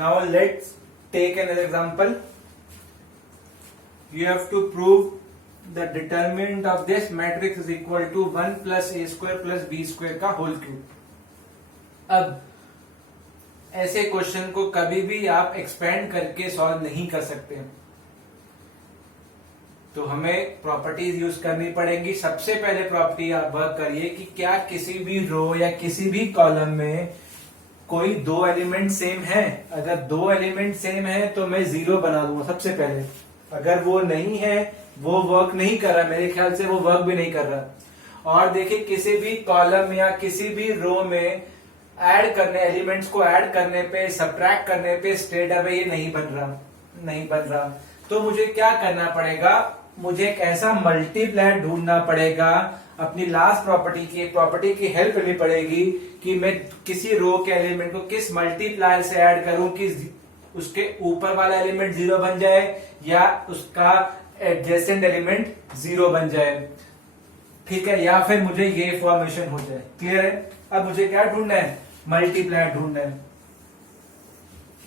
Now let's take another example. You have to prove the determinant of this matrix is equal to 1 plus a square plus b square का whole cube. अब ऐसे question को कभी भी आप expand करके solve नहीं कर सकते, तो हमें प्रॉपर्टीज यूज करनी पड़ेगी. सबसे पहले प्रॉपर्टी आप वर्क करिए कि क्या किसी भी रो या किसी भी कॉलम में कोई दो एलिमेंट सेम है. अगर दो एलिमेंट सेम है तो मैं जीरो बना दूंगा सबसे पहले. अगर वो नहीं है, वो वर्क नहीं कर रहा, मेरे ख्याल से वो वर्क भी नहीं कर रहा. और देखिए किसी भी कॉलम या किसी भी रो में ऐड करने, एलिमेंट्स को ऐड करने पे, सब्ट्रैक्ट करने पे स्ट्रेट अवे ये नहीं बन रहा. तो मुझे क्या करना पड़ेगा, मुझे एक ऐसा मल्टीप्लायर ढूंढना पड़ेगा. अपनी लास्ट प्रॉपर्टी की हेल्प लेनी पड़ेगी कि मैं किसी रो के एलिमेंट को किस मल्टीप्लायर से ऐड करूं कि उसके ऊपर वाला एलिमेंट जीरो बन जाए या उसका एडजेसेंट एलिमेंट जीरो बन जाए. ठीक है, या फिर मुझे ये फॉर्मेशन हो जाए. क्लियर है? अब मुझे क्या ढूंढना है, मल्टीप्लायर ढूंढना है.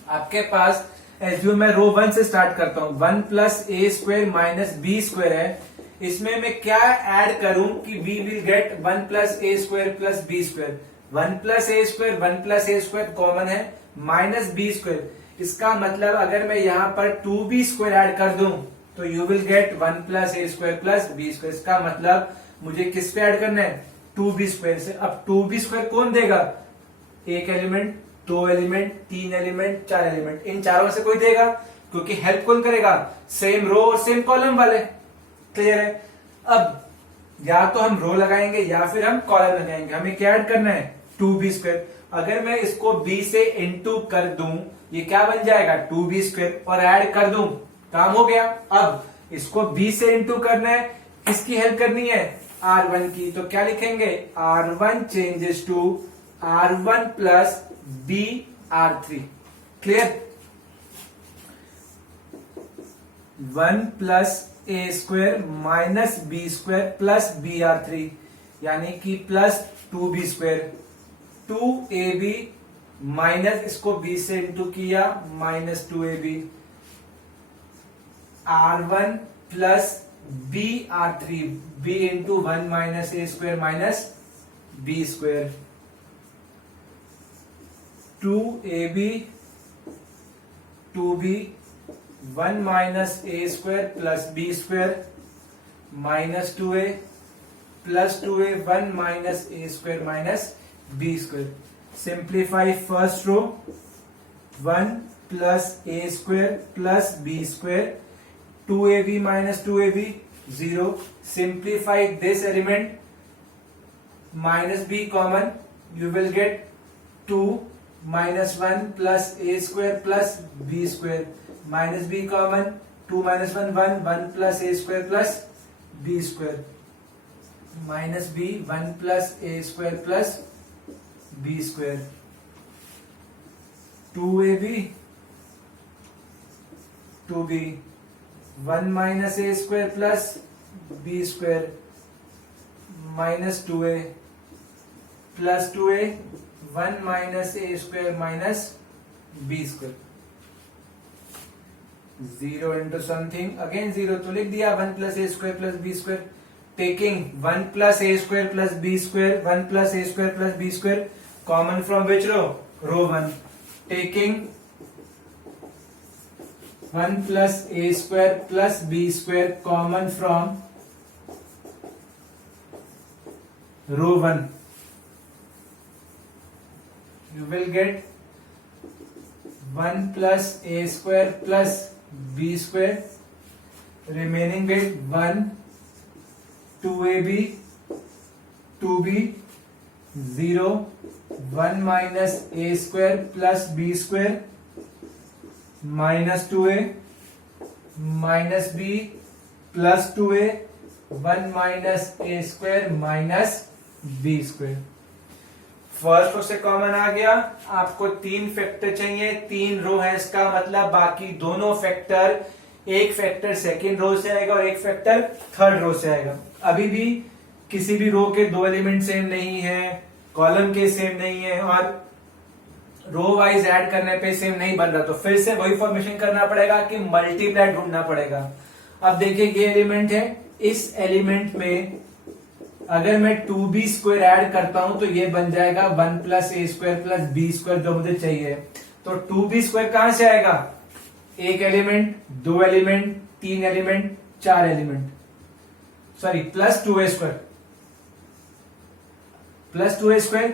आपके पास एज्यूम मैं रो 1 से स्टार्ट करता हूं. 1 प्लस ए स्क्वायर माइनस बी स्क्वायर है. इसमें मैं क्या ऐड करूं कि we will get 1 plus A square plus B square. 1 plus A square common है, माइनस बी स्क्वायर. इसका मतलब अगर मैं यहाँ पर 2b स्क्वायर ऐड कर दूं तो you will get 1 plus A square plus B square. इसका मतलब मुझे किस पे ऐड करना है, 2b स्क्वायर से. अब 2b स्क्वायर कौन देगा, एक एलिमेंट, दो एलिमेंट, तीन एलिमेंट, चार एलिमेंट, इन चारों में से कोई देगा, क्योंकि हेल्प कौन करेगा, सेम रो और सेम कॉलम वाले. क्लियर है? अब या तो हम रो लगाएंगे या फिर हम कॉलम लगाएंगे. हमें क्या ऐड करना है, 2b स्क्वायर. अगर मैं इसको b से इंटू कर दूं, ये क्या बन जाएगा, 2b स्क्वायर, और ऐड कर दूं, काम हो गया. अब इसको b से इंटू करना है, किसकी हेल्प करनी है, r1 की. तो क्या लिखेंगे, r1 changes to r1 plus b r3. Clear? 1 plus A square minus B square plus b r3, यानी कि plus 2b square. 2ab minus इसको b से इंटू किया, minus 2ab. r1 plus b r3, b into 1 minus A square minus B square. 2ab 2b 1 minus A square plus B square minus 2a plus 2a 1 minus A square minus B square. Simplify first row, 1 plus A square plus B square, 2ab minus 2ab 0. Simplify this element, minus b common, you will get 2 minus 1 plus A square plus B square, minus b common, 2 minus 1 1 plus A square plus B square, minus b 1 plus A square plus B square. 2ab 2b 1 minus A square plus B square minus 2a plus 2a 1 minus A square minus B square. 0 into something again 0, तो लिख दिया 1 plus A square plus B square. Taking 1 plus A square plus B square, 1 plus A square plus B square common from which row, row 1. Taking 1 plus A square plus B square common from row 1, you will get 1 plus a square plus b square, remaining with 1 2ab 2b 0 1 minus a square plus b square minus 2a minus b plus 2a 1 minus a square minus b square. First row से common आ गया. आपको 3 factor चाहिए, 3 रो है, इसका मतलब बाकी दोनों factor, एक फैक्टर सेकेंड रो से आएगा और एक फैक्टर थर्ड रो से आएगा. अभी भी किसी भी रो के दो एलिमेंट सेम नहीं है, कॉलम के सेम नहीं है, और रो वाइज ऐड करने पे सेम नहीं बन रहा, तो फिर से वही फॉर्मेशन करना पड़ेगा कि मल्टीप्लाई ढूंढना पड़ेगा। अब देखिए ये एलिमेंट है, इस एलिमेंट में अगर मैं 2b² ऐड करता हूं तो ये बन जाएगा 1 + a² + b² जो मुझे चाहिए। तो 2b² कहां से आएगा? एक एलिमेंट, दो एलिमेंट, तीन एलिमेंट, चार एलिमेंट, सॉरी +2a² +2a²।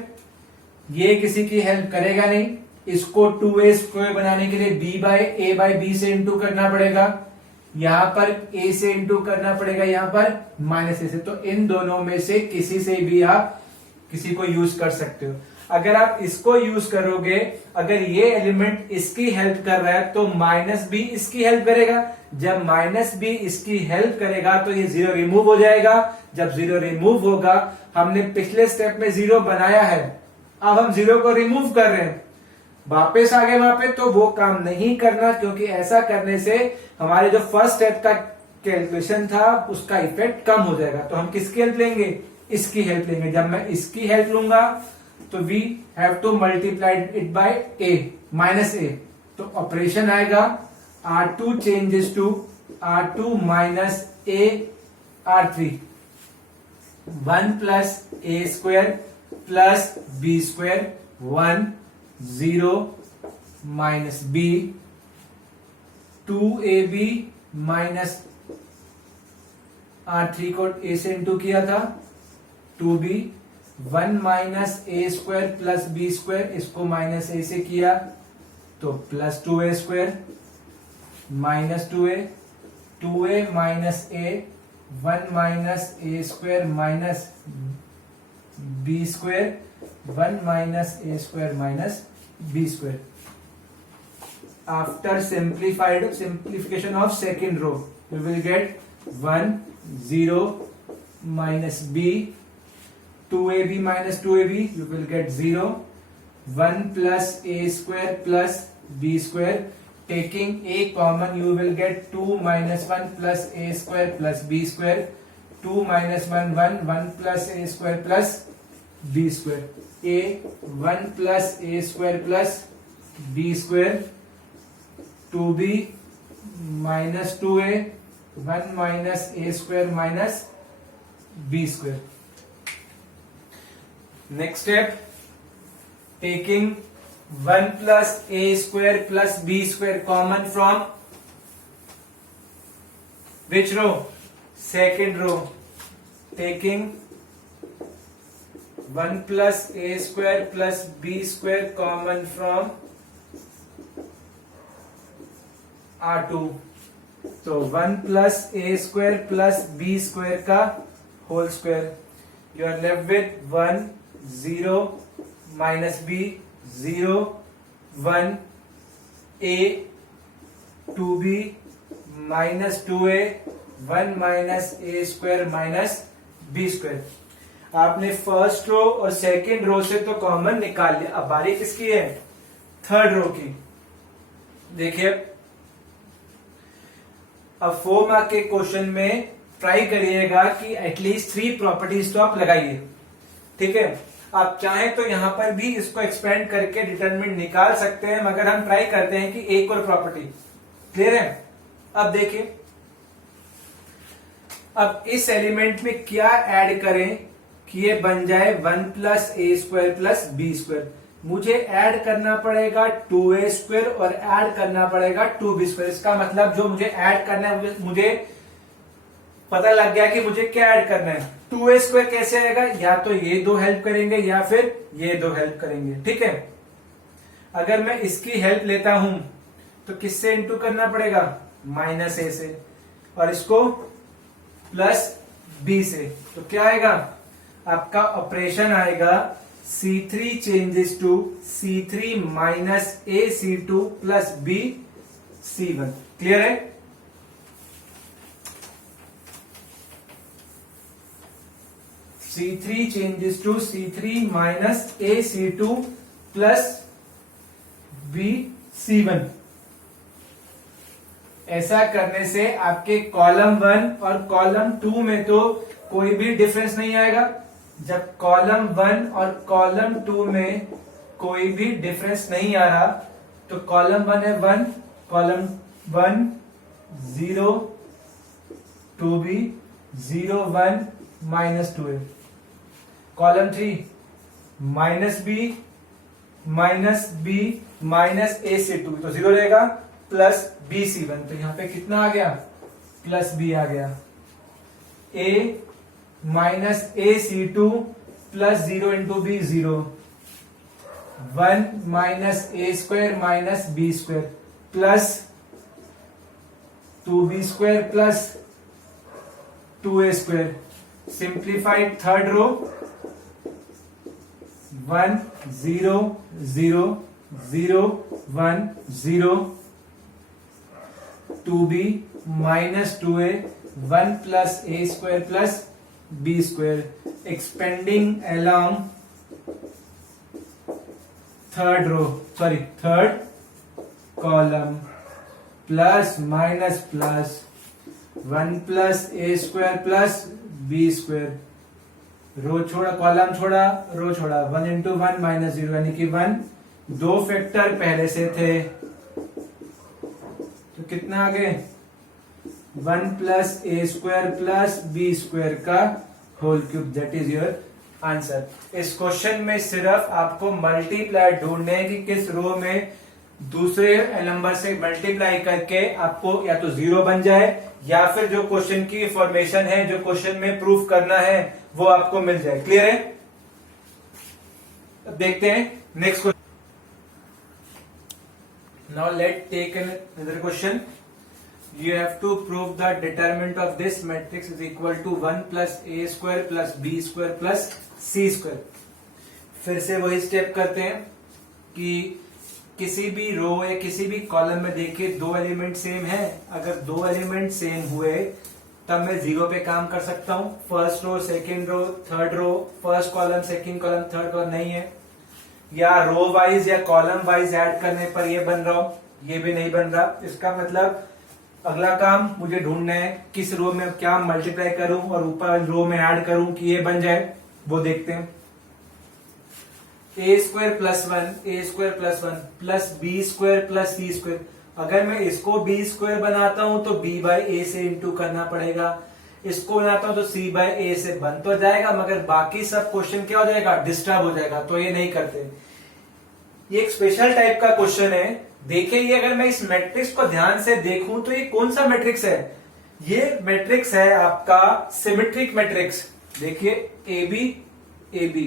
ये किसी की हेल्प करेगा नहीं, इसको 2a² बनाने के लिए b/a/b से इंटू करना पड़ेगा, यहां पर a से इंटू करना पड़ेगा, यहां पर -a से। तो इन दोनों में से किसी से भी आप किसी को यूज कर सकते हो। अगर आप इसको यूज करोगे, अगर ये एलिमेंट इसकी हेल्प कर रहा है तो -b इसकी हेल्प करेगा। जब -b इसकी हेल्प करेगा तो ये 0 रिमूव हो जाएगा। जब 0 रिमूव होगा, हमने पिछले स्टेप में 0 बनाया है, अब हम 0 को रिमूव कर रहे हैं, वापस आ गए वहां पे, तो वो काम नहीं करना, क्योंकि ऐसा करने से हमारे जो फर्स्ट स्टेप का कैलकुलेशन था उसका इफेक्ट कम हो जाएगा। तो हम किसकी हेल्प लेंगे? इसकी हेल्प लेंगे। जब मैं इसकी हेल्प लूंगा तो we have to multiply it by a -a, तो ऑपरेशन आएगा R2 changes to R2 - a R3, 1 + a² + b², 1 0 - b, 2ab - R3 को a से इंटू किया था, 2b, 1 - a² + b², इसको -a से किया तो +2a² -2a, 2a - a, 1 - a² - b², 1 - a² - b²। After simplification of second row, we will get 1 0 - b, 2ab - 2ab, you will get 0, 1 + a² + b², taking a common you will get 2 - 1 + a² + b², 2 - 1 1, 1 + a² + b², a 1 + a² + b², 2b - 2a, 1 - a² - b²। Next step, taking 1 + a² + b² common from which row? Second row. Taking 1 + a² + b² common from R2, तो 1 + a² + b² का whole square, you are left with 1 0 - b 0 1 a 2b - 2a 1 - a² - b²। आपने first row और second row से तो common निकाल लिया, अब बारी किसकी है? थर्ड रो की। देखिए अब 4 मार्क के क्वेश्चन में ट्राई करिएगा कि एटलीस्ट 3 प्रॉपर्टीज तो आप लगाइए, ठीक है। आप चाहें तो यहां पर भी इसको एक्सपेंड करके डिटरमिनेंट निकाल सकते हैं, मगर हम ट्राई करते हैं कि एक और प्रॉपर्टी। क्लियर है? अब देखिए, अब इस एलिमेंट में क्या ऐड करें कि ये बन जाए 1 + a² + b²। मुझे ऐड करना पड़ेगा 2a² और ऐड करना पड़ेगा 2b²। इसका मतलब जो मुझे ऐड करना है, मुझे पता लग गया कि मुझे क्या ऐड करना है। 2a² कैसे आएगा? या तो ये दो हेल्प करेंगे या फिर ये दो हेल्प करेंगे, ठीक है। अगर मैं इसकी हेल्प लेता हूं तो किससे इंटू करना पड़ेगा? -a से, और इसको +b से। तो क्या आएगा? आपका ऑपरेशन आएगा C3 changes to C3 - AC2 + BC1। Clear है? C3 changes to C3 - AC2 + BC1। ऐसा करने से आपके कॉलम 1 और कॉलम 2 में तो कोई भी डिफरेंस नहीं आएगा। जब कॉलम 1 और कॉलम 2 में कोई भी डिफरेंस नहीं आ रहा, तो कॉलम 1 है 1, column 1 0 2b 0 1 -2a, column 3 -b -a से 2, तो 0 रहेगा, प्लस b c1, तो यहां पे कितना आ गया, प्लस b आ गया, a -a c2 plus 0 into b 0, 1 -a square b square plus 2b square plus 2a square, simplified third row 1 0 0 0 1 0 2b -2a 1 plus a square plus b square, expanding along third column, plus minus plus 1 plus a square plus b square, row छोड़ा column छोड़ा रो छोड़ा, 1 into 1 -0 यानी कि 1, दो factor पहले से थे तो कितना आ गए, 1 plus a square plus b square का whole cube, that is your answer. इस क्वेश्चन में सिर्फ आपको मल्टीप्लाई ढूंढने हैं कि किस रो में दूसरे नंबर से मल्टीप्लाई करके आपको या तो 0 बन जाए, या फिर जो क्वेश्चन की फॉर्मेशन है, जो क्वेश्चन में प्रूफ करना है, वो आपको मिल जाए। क्लियर है? अब देखते हैं next question. Now let take another question. You have to prove the determinant of this matrix is equal to 1 plus a square plus b square plus c square। फिर से वही स्टेप करते हैं कि किसी भी रो या किसी भी कॉलम में देखिए दो एलिमेंट सेम है, अगर दो एलिमेंट सेम हुए तब मैं 0 पे काम कर सकता हूं। First row second row third row, first column second column third column नहीं है, या रो वाइज या कॉलम वाइज ऐड करने पर ये बन रहा हो, ये भी नहीं बन रहा। इसका मतलब अगला काम मुझे ढूंढना है किस रो में क्या मल्टीप्लाई करूं और ऊपर रो में ऐड करूं कि ये बन जाए, वो देखते हैं। a square plus 1 a square plus 1 plus b square plus c square, अगर मैं इसको b स्क्वायर बनाता हूं तो b बाय a से इंटू करना पड़ेगा, इसको बनाता हूं तो c बाय a से बन तो जाएगा, मगर बाकी सब क्वेश्चन क्या हो जाएगा, डिस्टर्ब हो जाएगा, तो ये नहीं करते। ये एक स्पेशल टाइप का क्वेश्चन है। देखिए ये अगर मैं इस मैट्रिक्स को ध्यान से देखूं तो ये कौन सा मैट्रिक्स है, ये मैट्रिक्स है आपका सिमेट्रिक मैट्रिक्स। देखिए A B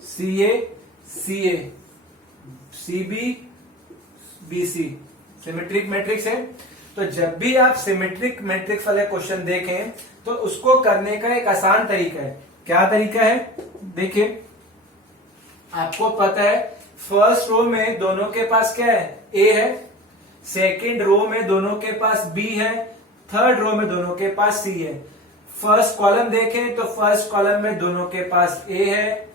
C A C B C, symmetric matrix है। तो जब भी आप सिमेट्रिक मैट्रिक्स वाले क्वेश्चन देखें तो उसको करने का एक आसान तरीका है। क्या तरीका है, देखिए आपको पता है फर्स्ट रो में दोनों के पास क्या है, ए है, सेकंड रो में दोनों के पास बी है, थर्ड रो में दोनों के पास सी है। फर्स्ट कॉलम देखें तो फर्स्ट कॉलम में दोनों के पास ए है,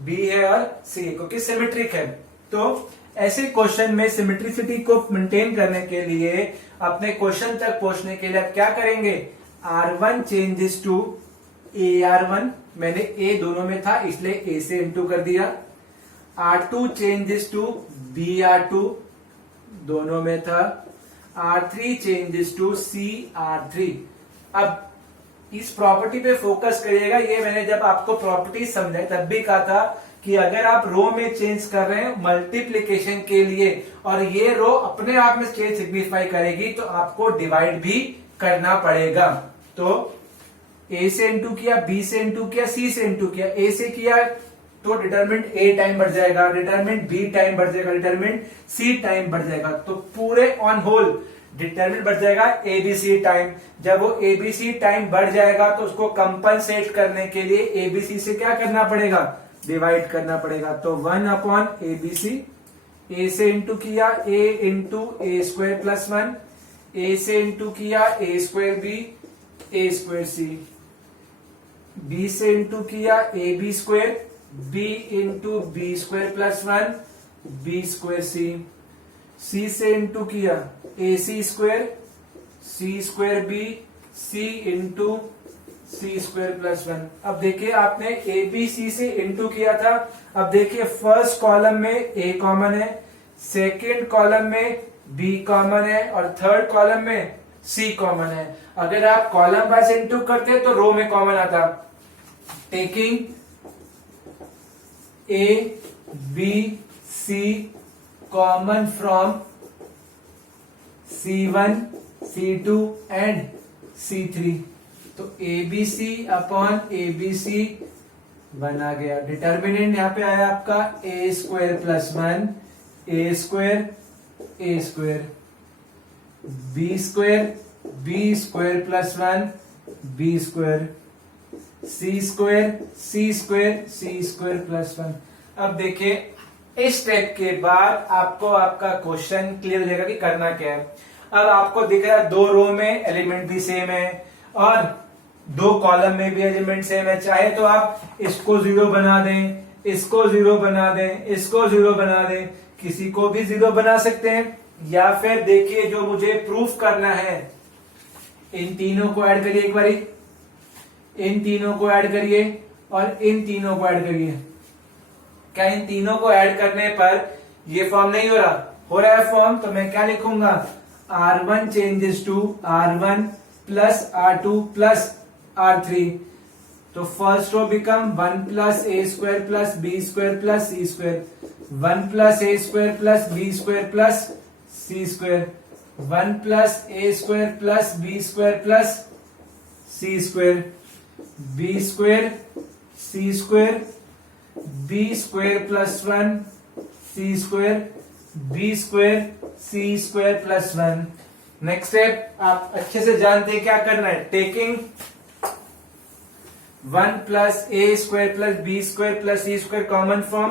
बी है और सी है, क्योंकि सिमेट्रिक है। तो ऐसे क्वेश्चन में सिमेट्रिसिटी को मेंटेन करने के लिए, अपने क्वेश्चन तक पहुंचने के लिए आप क्या करेंगे, R1 चेंजेस टू AR1, मैंने ए दोनों में था इसलिए ए से इंटू कर दिया। R2 चेंजेस टू BR2, दोनों में था। R3 changes to CR3। अब इस प्रॉपर्टी पे फोकस करिएगा। ये मैंने जब आपको प्रॉपर्टी समझाई तब भी कहा था कि अगर आप रो में चेंज कर रहे हैं मल्टीप्लीकेशन के लिए और ये रो अपने आप में चेंज सिग्निफाई करेगी तो आपको डिवाइड भी करना पड़ेगा। तो ए से इंटू किया, बी से इंटू किया, सी से इंटू किया। ए से किया तो डिटरमिनेंट ए टाइम बढ़ जाएगा, डिटरमिनेंट बी टाइम बढ़ जाएगा, डिटरमिनेंट सी टाइम बढ़ जाएगा, तो पूरे ऑन होल डिटरमिनेंट बढ़ जाएगा एबीसी टाइम। जब वो एबीसी टाइम बढ़ जाएगा तो उसको कंपनसेट करने के लिए एबीसी से क्या करना पड़ेगा, डिवाइड करना पड़ेगा। तो 1 अपॉन एबीसी, ए से इंटू किया a into a square plus 1, a से इंटू किया a square b, a square c, b से इंटू किया a b square, b into b square plus 1, b square c, c से इंटू किया a c square, c square b, c into c square plus 1। अब देखिए आपने ए B सी से into किया था। अब देखिए फर्स्ट कॉलम में ए कॉमन है, सेकेंड कॉलम में बी कॉमन है और थर्ड कॉलम में सी कॉमन है। अगर आप कॉलम वाइज इंटू करते तो रो में कॉमन आता। Taking A B C common from C1 C2 and C3, तो ABC अपॉन ABC बना गया। डिटर्मिनेंट यहां पे आया आपका a square plus 1 a square b square plus 1 b square c square plus 1। अब देखिए इस स्टेप के बाद आपको आपका क्वेश्चन क्लियर हो जाएगा कि करना क्या है। अब आपको दिख रहा है दो रो में एलिमेंट भी सेम है और दो कॉलम में भी एलिमेंट सेम है। चाहे तो आप इसको 0 बना दें, इसको 0 बना दें, इसको 0 बना दें, किसी को भी 0 बना सकते हैं। या फिर देखिए जो मुझे प्रूफ करना है, इन तीनों को ऐड करिए, एक बारी इन तीनों को ऐड करिए और इन तीनों को ऐड करिए। क्या इन तीनों को ऐड करने पर ये फॉर्म नहीं हो रहा है फॉर्म, तो मैं क्या लिखूंगा, R1 changes to R1 plus R2 plus R3। तो फर्स्ट रो बिकम 1 प्लस ए square plus B square plus सी स्क्वायर, 1 प्लस ए square plus B square plus सी स्क्वायर, 1 प्लस ए square plus B square plus सी square, b square c square b square plus 1 c square b square c square plus 1। Next step आप अच्छे से जानते हैं क्या करना है। Taking 1 plus A square plus B square plus C square common from,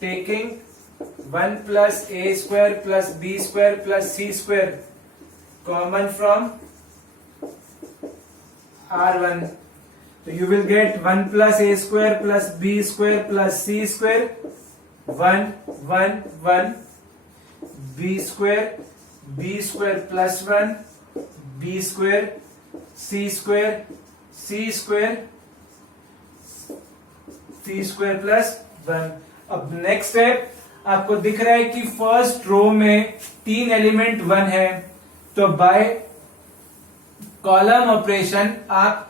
taking 1 plus A square plus B square plus C square common from R1, so you will get 1 plus a square plus b square plus c square 1 1 1 b square plus 1 b square c square plus 1। अब next step आपको दिख रहा है कि first row में 3 element 1 है, तो by column operation आप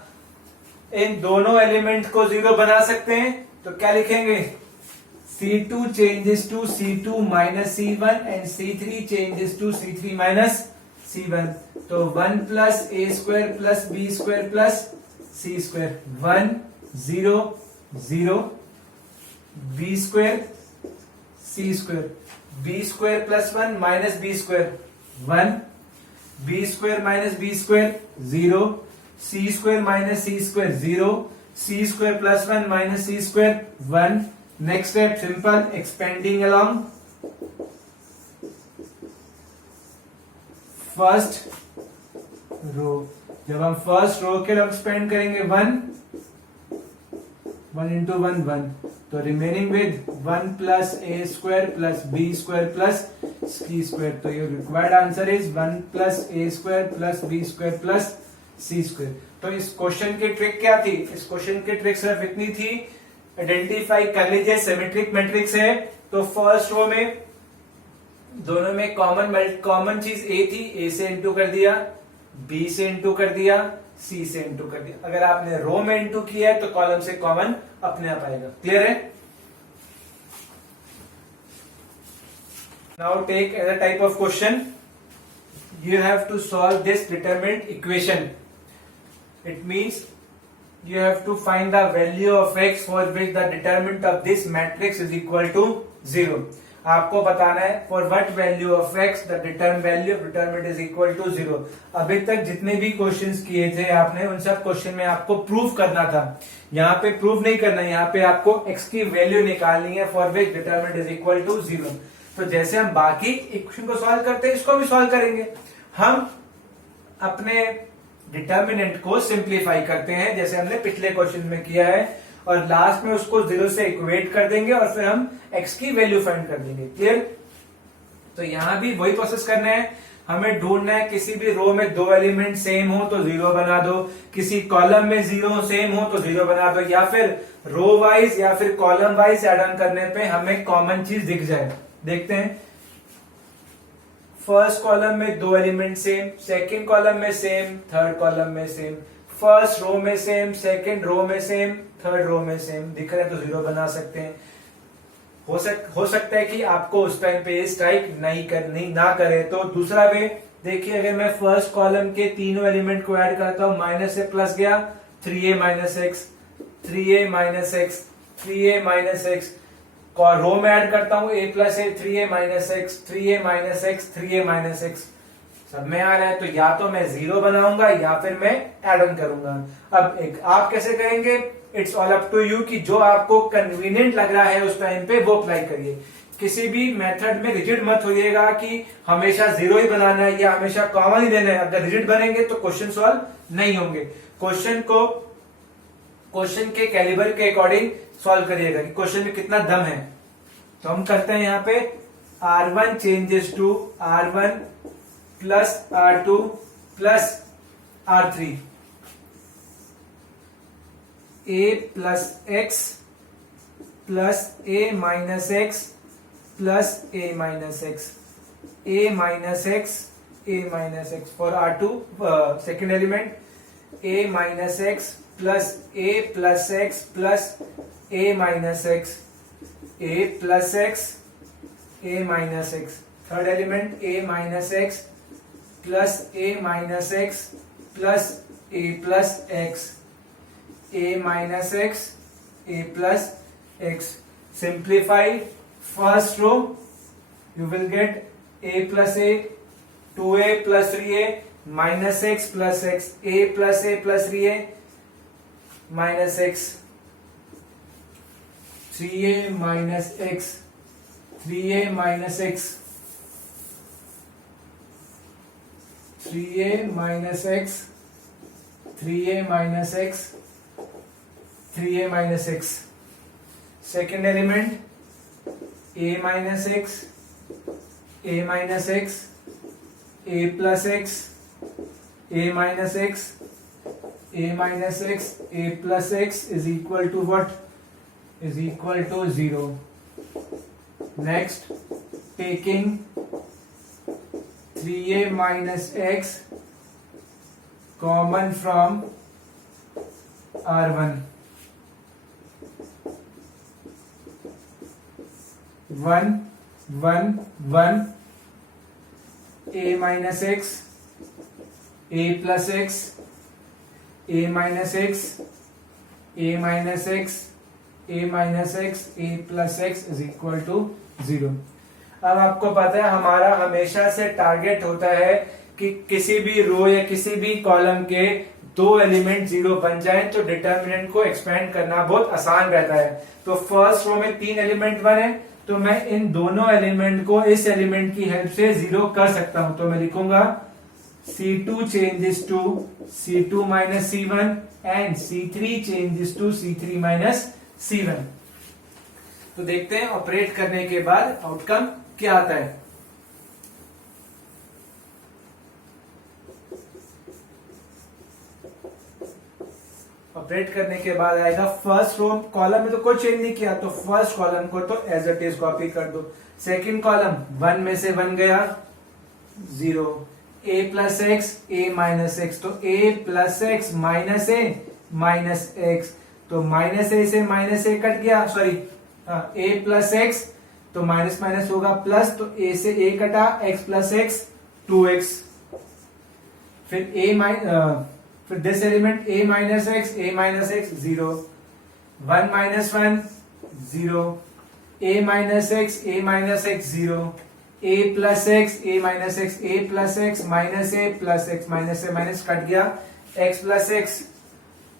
इन दोनों एलिमेंट को 0 बना सकते हैं। तो क्या लिखेंगे, C2 changes to C2 minus C1 and C3 changes to C3 minus C1। तो 1 plus a square plus b square plus c square, 1 0 0 b square c square, b square plus 1 minus b square 1, b square minus b square 0, c square minus c square 0, c square plus 1 minus c square 1। Next step simple, expanding along first row. जब हम first row के लिए expand करेंगे 1 into 1 1, तो remaining with 1 plus A square plus B square plus C square. तो ये required answer is 1 plus A square plus B square plus C square. तो इस क्वेश्चन की ट्रिक क्या थी, इस क्वेश्चन की ट्रिक सिर्फ इतनी थी, आइडेंटिफाई कर लीजिए सिमेट्रिक मैट्रिक्स है। तो फर्स्ट रो में दोनों में कॉमन चीज ए थी, ए से इंटू कर दिया, बी से इंटू कर दिया, सी से इंटू कर दिया। अगर आपने रो में इंटू किया है तो कॉलम से कॉमन अपने आप आएगा। क्लियर है? Now take other type of question, you have to solve this determinant equation. It means you have to find the value of x for which the determinant of this matrix is equal to 0. आपको बताना है for what value of x the value of determinant is equal to 0. अभी तक जितने भी questions किए थे आपने, उन सब क्वेश्चन में आपको प्रूव करना था। यहाँ पे प्रूव नहीं करना, यहाँ पे आपको x की वैल्यू निकालनी है for which determinant is equal to 0। तो जैसे हम बाकी इक्वेशन को सॉल्व करते हैं, इसको भी सॉल्व करेंगे। हम अपने डिटर्मिनेंट को सिंप्लीफाई करते हैं जैसे हमने पिछले क्वेश्चन में किया है, और लास्ट में उसको 0 से इक्वेट कर देंगे और फिर हम x की वैल्यू फाइंड कर देंगे। क्लियर? तो यहां भी वही प्रोसेस करना है, हमें ढूंढना है किसी भी रो में दो एलिमेंट सेम हो तो जीरो बना दो, किसी कॉलम में जीरो सेम हो तो जीरो बना दो, या फिर रो वाइज या फिर कॉलम वाइज एड ऑन करने पे हमें कॉमन चीज दिख जाए। देखते हैं, फर्स्ट कॉलम में दो एलिमेंट सेम, सेकंड कॉलम में सेम, थर्ड कॉलम में सेम, फर्स्ट रो में सेम, सेकंड रो में सेम, थर्ड रो में सेम दिख रहे हैं तो जीरो बना सकते हैं। हो सकता है कि आपको उस टाइम पे स्ट्राइक नहीं ना करे, तो दूसरा वे देखिए, अगर मैं फर्स्ट कॉलम के तीनों एलिमेंट को ऐड करता हूं, माइनस से प्लस गया, 3a minus x, 3a minus x, 3a minus x, row में ऐड करता हूं a plus a, 3a minus x, 3a minus x, 3a minus x, सब में आ रहा है, तो या तो मैं जीरो बनाऊंगा या फिर मैं एड ऑन करूंगा। अब एक आप कैसे करेंगे, it's all up to you कि जो आपको कन्वीनियंट लग रहा है उस टाइम पे वो अप्लाई करिए। किसी भी मेथड में रिजिड मत होइएगा कि हमेशा जीरो ही बनाना है या हमेशा कॉमन ही देना है। अगर रिजिड बनेंगे तो क्वेश्चन सॉल्व नहीं होंगे। क्वेश्चन के कैलिबर के अकॉर्डिंग सॉल्व करिएगा कि क्वेश्चन में कितना दम है। तो हम करते हैं यहाँ पे R1 changes to R1 plus R2 plus R3, a plus x plus a minus x plus a minus x, a minus x, a minus x for R2 second element, a minus x plus a plus x plus a minus x, a plus x, a minus x, third element a minus x plus a minus x plus a plus x, a minus x, a plus x. Simplify first row, you will get a plus a, 2a plus 3a minus x plus x, a plus 3a minus x, 3a minus x, 3a minus x, 3a minus x, 3a minus x, 3a minus x, second element a minus x, a minus x, a plus x, a minus x, a minus x, a plus x is equal to what? Is equal to 0. Next, taking 3a minus x common from R1, 1 1 1, a minus x, a plus x, a minus x, a minus x, a minus x, a plus x is equal to 0. अब आपको पता है हमारा हमेशा से target होता है कि किसी भी रो या किसी भी कॉलम के दो एलिमेंट जीरो बन जाए तो डिटर्मिनेंट को एक्सपेंड करना बहुत आसान रहता है। तो फर्स्ट रो में 3 एलिमेंट बने तो मैं इन दोनों एलिमेंट को इस एलिमेंट की हेल्प से जीरो कर सकता हूं। तो मैं लिखूंगा C2 changes to C2 minus C1 and C3 changes to C3 minus C1। तो देखते हैं ऑपरेट करने के बाद आउटकम क्या आता है। ऑपरेट करने के बाद आएगा फर्स्ट रो, कॉलम में तो कोई चेंज नहीं किया तो फर्स्ट कॉलम को तो एज इट इज कॉपी कर दो। सेकंड कॉलम 1 में से 1 गया 0, a plus x, a minus x, तो a plus x minus A minus x, तो माइनस ए से माइनस ए कट गया, सॉरी a प्लस एक्स तो माइनस माइनस होगा प्लस, तो a से a कटा, x प्लस एक्स 2x, फिर फिर this element a minus x, a minus x 0, 1 minus 1 0, a minus x, a minus x 0, a plus x, a minus x, a plus x minus a plus x, minus से minus cut गया, x plus x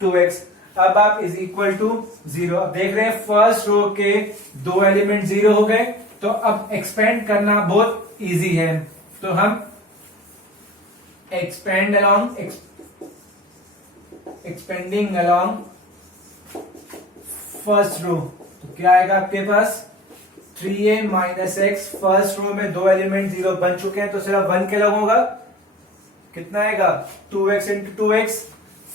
2x। अब आप is equal to 0। अब देख रहे हैं first row के दो एलिमेंट 0 हो गए, तो अब एक्सपेंड करना बहुत इजी है। तो हम एक्सपेंडिंग अलोंग फर्स्ट रो, तो क्या आएगा आपके पास 3a minus x, first row में दो एलिमेंट जीरो बन चुके हैं तो सिर्फ 1 के लग होगा, कितना आएगा 2x into 2x,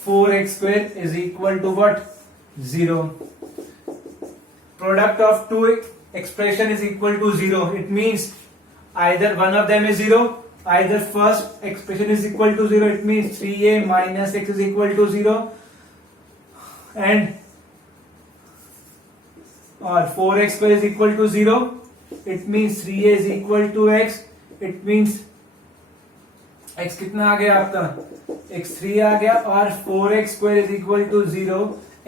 4x square is equal to what 0. Product of two expression is equal to 0. It means either one of them is 0, either first expression is equal to 0. It means 3a minus x is equal to 0 and or 4x square is equal to 0. It means 3a is equal to x. It means x कितना आ गया आपका, x 3 आ गया और 4x square is equal to 0.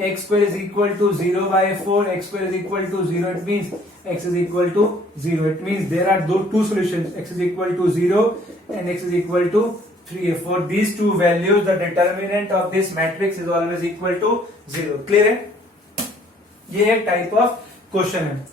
X square is equal to 0 by 4, x square is equal to 0. It means x is equal to 0. It means there are two solutions, x is equal to 0 and x is equal to 3. For these two values, the determinant of this matrix is always equal to 0. Clear है? ये एक type of question है.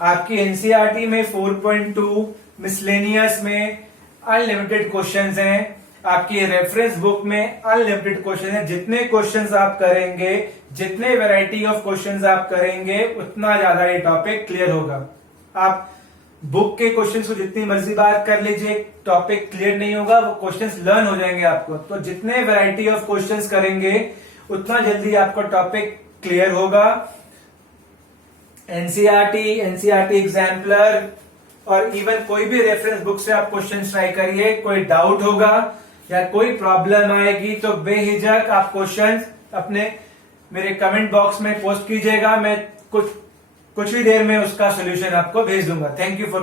आपकी NCERT में 4.2 miscellaneous में unlimited questions हैं. आपकी reference book में अनलिमिटेड क्वेश्चन है. जितने क्वेश्चंस आप करेंगे, जितने वैरायटी ऑफ क्वेश्चंस आप करेंगे, उतना ज्यादा ये टॉपिक क्लियर होगा. आप बुक के क्वेश्चंस को जितनी मर्जी बात कर लीजिए, टॉपिक क्लियर नहीं होगा, वो क्वेश्चंस लर्न हो जाएंगे आपको. तो जितने वैरायटी ऑफ क्वेश्चंस करेंगे, उतना जल्दी आपका टॉपिक क्लियर होगा. एनसीईआरटी एग्जाम्पलर और इवन कोई भी रेफरेंस बुक से आप क्वेश्चन ट्राई करिए. कोई डाउट होगा या कोई प्रॉब्लम आएगी तो बेहिचक आप क्वेश्चन अपने मेरे कमेंट बॉक्स में पोस्ट कीजिएगा. मैं कुछ ही देर में उसका सॉल्यूशन आपको भेज दूंगा. Thank you for